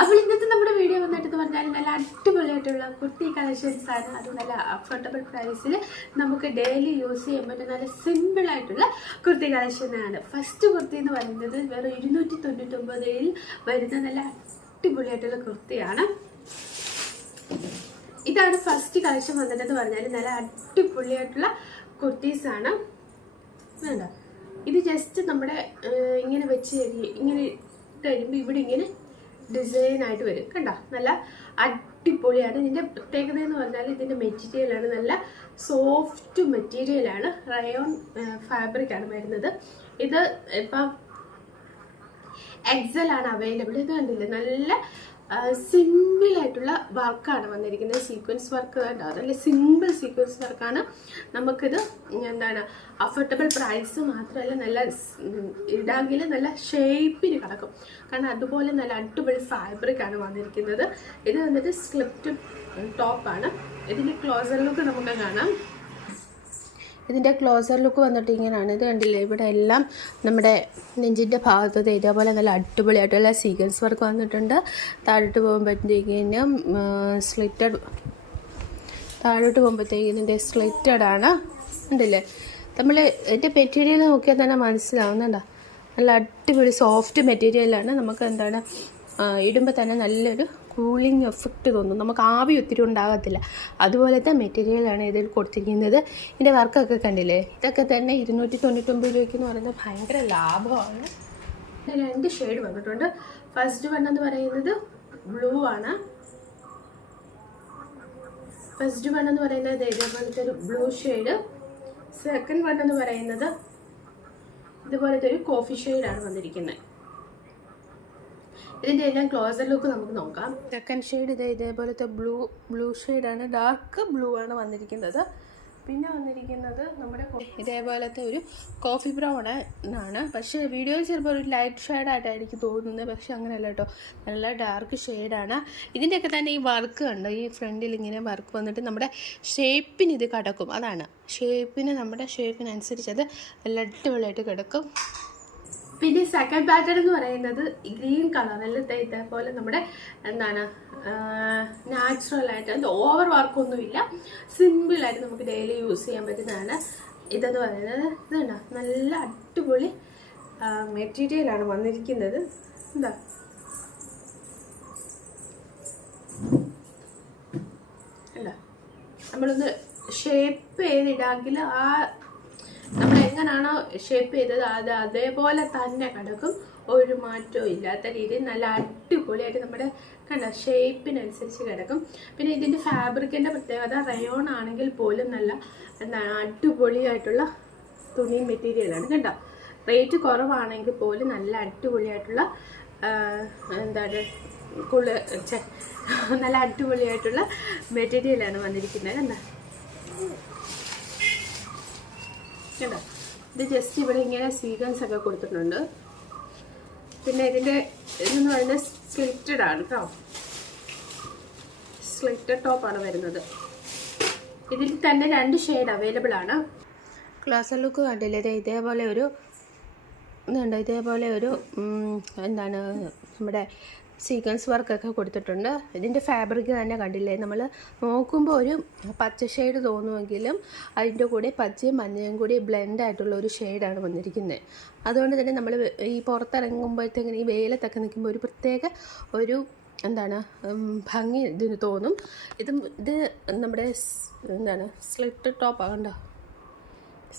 അപ്പോൾ ഇന്നത്തെ നമ്മുടെ വീഡിയോ വന്നിട്ട് പറഞ്ഞാൽ നല്ല അടിപൊളിയായിട്ടുള്ള കുട്ടി കളക്ഷൻസ് ആണ് അത് നല്ല അഫോർഡബിൾ പ്രൈസിൽ നമുക്ക് ഡെയിലി യൂസ് ചെയ്യാൻ പറ്റുന്ന നല്ല സിമ്പിളായിട്ടുള്ള കുർത്തി കളക്ഷൻ ആണ്. ഫസ്റ്റ് കുർത്തി എന്ന് പറയുന്നത് വെറും ഇരുന്നൂറ്റി തൊണ്ണൂറ്റൊമ്പതിൽ വരുന്ന നല്ല അടിപൊളിയായിട്ടുള്ള കുർത്തിയാണ്. ഇതാണ് ഫസ്റ്റ് കളക്ഷൻ വന്നിട്ടെന്ന് പറഞ്ഞാൽ നല്ല അടിപൊളിയായിട്ടുള്ള കുർത്തീസാണ് വേണ്ട. ഇത് ജസ്റ്റ് നമ്മുടെ ഇങ്ങനെ വെച്ച് കഴിയും ഇങ്ങനെ കഴിയുമ്പോൾ ഇവിടെ ഇങ്ങനെ ഡിസൈൻ ആയിട്ട് വരും. കണ്ട? നല്ല അടിപൊളിയാണ്. ഇതിന്റെ പ്രത്യേകത എന്ന് പറഞ്ഞാൽ ഇതിന്റെ മെറ്റീരിയലാണ് നല്ല സോഫ്റ്റ് മെറ്റീരിയലാണ് റയോൺ ഫാബ്രിക് ആണ് വരുന്നത്. ഇത് ഇപ്പം എക്സൽ ആണ് അവൈലബിൾ ഇത് കണ്ടില്ലേ? നല്ല സിമ്പിൾ ആയിട്ടുള്ള വർക്കാണ് വന്നിരിക്കുന്നത്. സീക്വൻസ് വർക്ക് വേണ്ട. അതല്ല? സിമ്പിൾ സീക്വൻസ് വർക്കാണ് നമുക്കിത് എന്താണ്? അഫോർഡബിൾ പ്രൈസ് മാത്രമല്ല നല്ല ഇടാങ്കിൽ നല്ല ഷേപ്പിന് കിടക്കും. കാരണം അതുപോലെ നല്ല അടിപൊളി ഫാബ്രിക് ആണ് വന്നിരിക്കുന്നത്. ഇത് വന്നിട്ട് സ്ക്ലിപ്റ്റ് ടോപ്പാണ് ഇതിന്റെ ക്ലോസർ ലുക്ക് നമുക്ക് കാണാം. ഇതിന്റെ ക്ലോസർ ലുക്ക് വന്നിട്ട് ഇങ്ങനെയാണ് ഇത് കണ്ടില്ലേ? ഇവിടെ എല്ലാം നമ്മുടെ നെഞ്ചിന്റെ ഭാഗത്ത് ഇതേപോലെ നല്ല അടിപൊളിയായിട്ടുള്ള സീക്വൻസ് വർക്ക് വന്നിട്ടുണ്ട്. താഴോട്ട് പോകുമ്പോഴത്തേക്കിനും സ്ലിറ്റഡ് താഴോട്ട് പോകുമ്പോഴത്തേക്കും ഇതിന്റെ സ്ലിറ്റഡ് ആണ്. ഉണ്ടല്ലേ നമ്മൾ ഇതിന്റെ മെറ്റീരിയൽ നോക്കിയാൽ തന്നെ മനസ്സിലാവുന്നുണ്ടോ. നല്ല അടിപൊളി സോഫ്റ്റ് മെറ്റീരിയലാണ് നമുക്ക് എന്താണ് ഇടുമ്പോൾ തന്നെ നല്ലൊരു കൂളിംഗ് എഫക്റ്റ് തോന്നും. നമുക്ക് ആവി ഒത്തിരി ഉണ്ടാകത്തില്ല. അതുപോലത്തെ മെറ്റീരിയലാണ് ഇതിൽ കൊടുത്തിരിക്കുന്നത്. ഇതിന്റെ വർക്കൊക്കെ കണ്ടില്ലേ? ഇതൊക്കെ തന്നെ ഇരുന്നൂറ്റി തൊണ്ണൂറ്റൊമ്പത് രൂപയ്ക്ക് എന്ന് പറയുന്നത് ഭയങ്കര ലാഭമാണ്. രണ്ട് ഷെയ്ഡ് വന്നിട്ടുണ്ട്. ഫസ്റ്റ് വൺ എന്ന് പറയുന്നത് ബ്ലൂ ആണ്. ഫസ്റ്റ് വൺ എന്ന് പറയുന്നത് ഇതേപോലത്തെ ഒരു ബ്ലൂ ഷെയ്ഡ് സെക്കൻഡ് വൺ എന്ന് പറയുന്നത് ഇതുപോലത്തെ ഒരു കോഫി ഷെയ്ഡാണ് വന്നിരിക്കുന്നത്. ഇതിന്റെ എല്ലാം ക്ലോസർ ലുക്ക് നമുക്ക് നോക്കാം. സെക്കൻഡ് ഷെയ്ഡ് ഇത് ഇതേപോലത്തെ ബ്ലൂ ബ്ലൂ ഷെയ്ഡാണ് ഡാർക്ക് ബ്ലൂ ആണ് വന്നിരിക്കുന്നത്. പിന്നെ വന്നിരിക്കുന്നത് നമ്മുടെ ഇതേപോലത്തെ ഒരു കോഫി ബ്രൗൺ ആണ്. പക്ഷേ വീഡിയോയിൽ ചിലപ്പോൾ ഒരു ലൈറ്റ് ഷെയ്ഡായിട്ടായിരിക്കും തോന്നുന്നത്. പക്ഷെ അങ്ങനെയല്ല കേട്ടോ നല്ല ഡാർക്ക് ഷെയ്ഡാണ് ഇതിന്റെയൊക്കെ തന്നെ ഈ വർക്ക് കണ്ടോ? ഈ ഫ്രണ്ടിൽ ഇങ്ങനെ വർക്ക് വന്നിട്ട് നമ്മുടെ ഷേപ്പിന് ഇത് കിടക്കും. അതാണ്. ഷേപ്പിന് നമ്മുടെ ഷേപ്പിനനുസരിച്ച് അത് നല്ല അടിപൊളിയായിട്ട് കിടക്കും. പിന്നെ സെക്കൻഡ് പാറ്റേൺ എന്ന് പറയുന്നത് ഗ്രീൻ കളറിൽ ഇതേപോലെ നമ്മുടെ എന്താണ് നാച്ചുറൽ ആയിട്ട് അത് ഓവർ വർക്കൊന്നുമില്ല സിമ്പിളായിട്ട് നമുക്ക് ഡെയിലി യൂസ് ചെയ്യാൻ പറ്റുന്നതാണ്. ഇതെന്ന് പറയുന്നത് ഇതാണ് നല്ല അടിപൊളി മെറ്റീരിയലാണ് വന്നിരിക്കുന്നത്. എന്താ അല്ല നമ്മളൊന്ന് ഷേപ്പ് ചെയ്തിടാമെങ്കിൽ ആ എങ്ങനെയാണോ ഷേപ്പ് ചെയ്തത്? അത് അതേപോലെ തന്നെ കിടക്കും. ഒരു മാറ്റവും ഇല്ലാത്ത രീതിയിൽ നല്ല അടിപൊളിയായിട്ട് നമ്മുടെ കണ്ട ഷേപ്പിനനുസരിച്ച് കിടക്കും. പിന്നെ ഇതിന്റെ ഫാബ്രിക്കിന്റെ പ്രത്യേകത റയോൺ ആണെങ്കിൽ പോലും നല്ല എന്താണ് അടിപൊളിയായിട്ടുള്ള തുണി മെറ്റീരിയലാണ് കണ്ടോ? റേറ്റ് കുറവാണെങ്കിൽ പോലും നല്ല അടിപൊളിയായിട്ടുള്ള എന്താണ് കുളി നല്ല അടിപൊളിയായിട്ടുള്ള മെറ്റീരിയലാണ് വന്നിരിക്കുന്നത് കണ്ടോ? കേട്ടോ ഇത് ജസ്റ്റ് ഇവിടെ ഇങ്ങനെ സീഗൻസ് ഒക്കെ കൊടുത്തിട്ടുണ്ട്. പിന്നെ ഇതിന്റെ ഇതെന്ന് പറയുന്നത് സ്ലിറ്റഡ് ആണ് കേട്ടോ സ്ലിറ്റഡ് ടോപ്പാണ് വരുന്നത്. ഇതിൽ തന്നെ രണ്ട് ഷെയ്ഡ് അവൈലബിൾ ആണ്. ക്ലാസ് ലുക്ക് കണ്ടില്ലേ? ഇതേപോലെ ഒരു ഇതുണ്ട്. ഇതേപോലെ ഒരു എന്താണ് നമ്മുടെ സീക്വൻസ് വർക്കൊക്കെ കൊടുത്തിട്ടുണ്ട്. ഇതിന്റെ ഫാബ്രിക് തന്നെ കണ്ടില്ലേ? നമ്മൾ നോക്കുമ്പോൾ ഒരു പച്ച ഷെയ്ഡ് തോന്നുമെങ്കിലും അതിന്റെ കൂടെ പച്ചയും മഞ്ഞയും കൂടി ബ്ലെൻഡ് ആയിട്ടുള്ള ഒരു ഷെയ്ഡാണ് വന്നിരിക്കുന്നത് അതുകൊണ്ട് തന്നെ നമ്മൾ ഈ പുറത്തിറങ്ങുമ്പോഴത്തേക്കിന് ഈ വെയിലത്തൊക്കെ നിൽക്കുമ്പോൾ ഒരു പ്രത്യേക ഒരു എന്താണ് ഭംഗി ഇതിന് തോന്നും. ഇത് ഇത് നമ്മുടെ എന്താണ് സ്ലിറ്റ് ടോപ്പാണ് കണ്ടോ?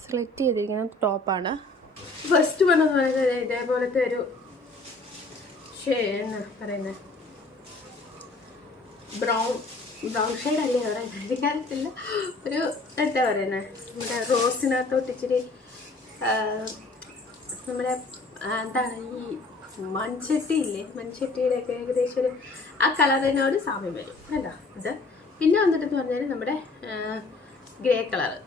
സ്ലിറ്റ് ചെയ്തിരിക്കുന്ന ടോപ്പാണ് ഫസ്റ്റ് വൺ എന്ന് പറയുന്നത് ഇതേപോലത്തെ ഒരു എന്നാ പറയുന്നത് ബ്രൗൺ ബ്രൗൺ ഷെയ്ഡ് അല്ലേ പറയുന്നത് എനിക്കറിയത്തില്ല. ഒരു എന്താ പറയുന്നത് നമ്മുടെ റോസിനകത്തോട്ട് ഇച്ചിരി നമ്മുടെ എന്താണ് ഈ മൺചട്ടി ഇല്ലേ? മൺചട്ടിയുടെയൊക്കെ ഏകദേശം ഒരു ആ കളറിനോട് സാമ്യം വരും. കണ്ടോ? ഇത് പിന്നെ വന്നിട്ടെന്ന് പറഞ്ഞാൽ നമ്മുടെ ഗ്രേ കളറ്.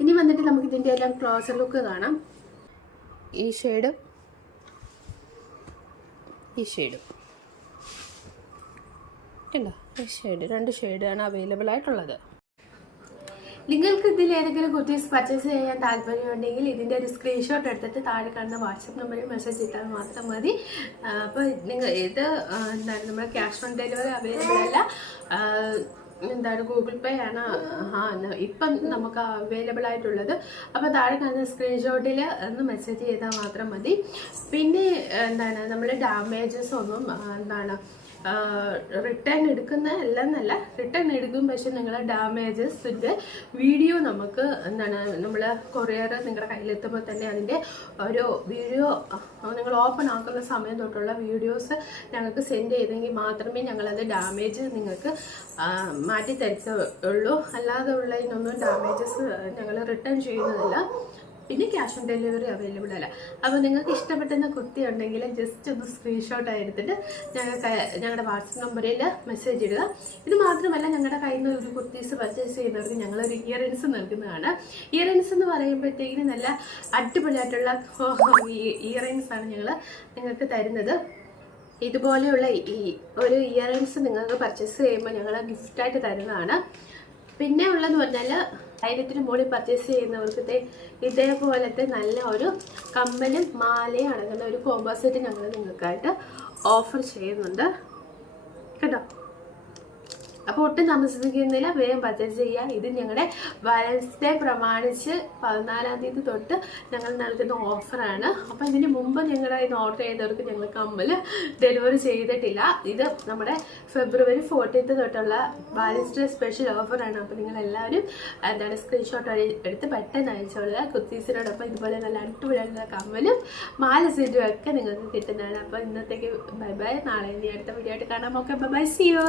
ഇനി വന്നിട്ട് നമുക്ക് ഇതിന്റെ എല്ലാം ക്ലോസർ ലുക്ക് കാണാം. ഈ ഷെയ്ഡ് ഈ ഷെയ്ഡ് കണ്ടോ? ഈ ഷെയ്ഡ് രണ്ട് ഷെയ്ഡാണ് അവൈലബിൾ ആയിട്ടുള്ളത്. നിങ്ങൾക്ക് ഇതിൽ ഏതെങ്കിലും കുർത്തീസ് പർച്ചേസ് ചെയ്യാൻ താല്പര്യമുണ്ടെങ്കിൽ ഇതിന്റെ ഒരു സ്ക്രീൻഷോട്ട് എടുത്തിട്ട് താഴെ കാണുന്ന വാട്സപ്പ് നമ്പറിൽ മെസ്സേജ് ഇട്ടാൽ മാത്രം മതി. അപ്പോൾ നിങ്ങൾ ഇത് എന്താണ് നമ്മുടെ ക്യാഷ് ഓൺ ഡെലിവറി അവൈലബിൾ അല്ല എന്താണ് ഗൂഗിൾ പേ ആണ്. ആ ഇപ്പം നമുക്ക് അവൈലബിൾ ആയിട്ടുള്ളത്. അപ്പോൾ താഴെ കാണുന്ന സ്ക്രീൻഷോട്ടിൽ ഒന്ന് മെസ്സേജ് ചെയ്താൽ മാത്രം മതി. പിന്നെ എന്താണ് നമ്മൾ ഡാമേജസ് ഒന്നും എന്താണ് റിട്ടേൺ എടുക്കുന്ന അല്ല എന്നല്ല റിട്ടേൺ എടുക്കും. പക്ഷെ നിങ്ങളുടെ ഡാമേജസിന്റെ വീഡിയോ നമുക്ക് എന്താണ് നമ്മൾ കൊറിയർ നിങ്ങളുടെ കയ്യിലെത്തുമ്പോൾ തന്നെ അതിന്റെ ഒരു വീഡിയോ നിങ്ങൾ ഓപ്പൺ ആക്കുന്ന സമയം തൊട്ടുള്ള വീഡിയോസ് ഞങ്ങൾക്ക് സെൻഡ് ചെയ്തെങ്കിൽ മാത്രമേ ഞങ്ങളത് ഡാമേജ് നിങ്ങൾക്ക് മാറ്റി തരത്തുള്ളൂ അല്ലാതെ ഉള്ളതിനൊന്നും ഡാമേജസ് ഞങ്ങൾ റിട്ടേൺ ചെയ്യുന്നതല്ല. പിന്നെ ക്യാഷ് ഓൺ ഡെലിവറി അവൈലബിൾ അല്ല. അപ്പോൾ നിങ്ങൾക്ക് ഇഷ്ടപ്പെട്ടുന്ന കുർത്തി ഉണ്ടെങ്കിൽ ജസ്റ്റ് ഒന്ന് സ്ക്രീൻഷോട്ട് എടുത്തിട്ട് ഞങ്ങൾക്ക് ഞങ്ങളുടെ വാട്സപ്പ് നമ്പറിൽ മെസ്സേജ് ഇടുക. ഇത് മാത്രമല്ല ഞങ്ങളുടെ കയ്യിൽ നിന്ന് ഒരു കുർത്തീസ് പർച്ചേസ് ചെയ്യുന്നവർക്ക് ഞങ്ങളൊരു ഇയറിങ്സ് നൽകുന്നതാണ്. ഇയറിങ്സ് എന്ന് പറയുമ്പോഴത്തേക്കിന് നല്ല അടിപൊളിയായിട്ടുള്ള ഇയറിങ്സ് ആണ് ഞങ്ങൾ നിങ്ങൾക്ക് തരുന്നത്. ഇതുപോലെയുള്ള ഈ ഒരു ഇയറിങ്സ് നിങ്ങൾക്ക് പർച്ചേസ് ചെയ്യുമ്പോൾ ഞങ്ങൾ ഗിഫ്റ്റായിട്ട് തരുന്നതാണ്. പിന്നെ ഉള്ളതെന്ന് പറഞ്ഞാൽ ആയിരത്തിന് മുകളിൽ പർച്ചേസ് ചെയ്യുന്നവർക്ക് ഇതേപോലത്തെ നല്ല ഒരു കമ്മലും മാലയും അടങ്ങുന്ന ഒരു കോംബോ സെറ്റ് ഞങ്ങൾ നിങ്ങൾക്കായിട്ട് ഓഫർ ചെയ്യുന്നുണ്ട്. കേട്ടോ? അപ്പോൾ ഒട്ടും താമസിക്കുന്നില്ല വേഗം പർച്ചേസ് ചെയ്യുക ഇത് ഞങ്ങളുടെ വാലൻസ് ഡേ പ്രമാണിച്ച് പതിനാലാം തീയതി തൊട്ട് ഞങ്ങൾ നൽകുന്ന ഓഫറാണ് അപ്പോൾ ഇതിന് മുമ്പ് ഞങ്ങളുടെ ഓർഡർ ചെയ്തവർക്ക് ഞങ്ങൾ കമ്മൽ ഡെലിവറി ചെയ്തിട്ടില്ല. ഇത് നമ്മുടെ ഫെബ്രുവരി ഫോർട്ടീൻത്ത് തൊട്ടുള്ള വാലൻസ് ഡേ സ്പെഷ്യൽ ഓഫറാണ് അപ്പോൾ നിങ്ങൾ എല്ലാവരും എന്താണ് സ്ക്രീൻഷോട്ട് എടുത്ത് പെട്ടെന്ന് അയച്ചോളുക കുത്തീസിനോടൊപ്പം ഇതുപോലെ നല്ല അടിപൊളിയായിട്ടുള്ള കമ്മലും മാല സെറ്റും ഒക്കെ നിങ്ങൾക്ക് കിട്ടുന്നതാണ്. അപ്പോൾ ഇന്നത്തേക്ക് ബൈ ബൈ നാളെ ഇനി അടുത്ത വീഡിയോ ആയിട്ട് കാണാം. ഓക്കെ ബൈ ബൈ സിയോ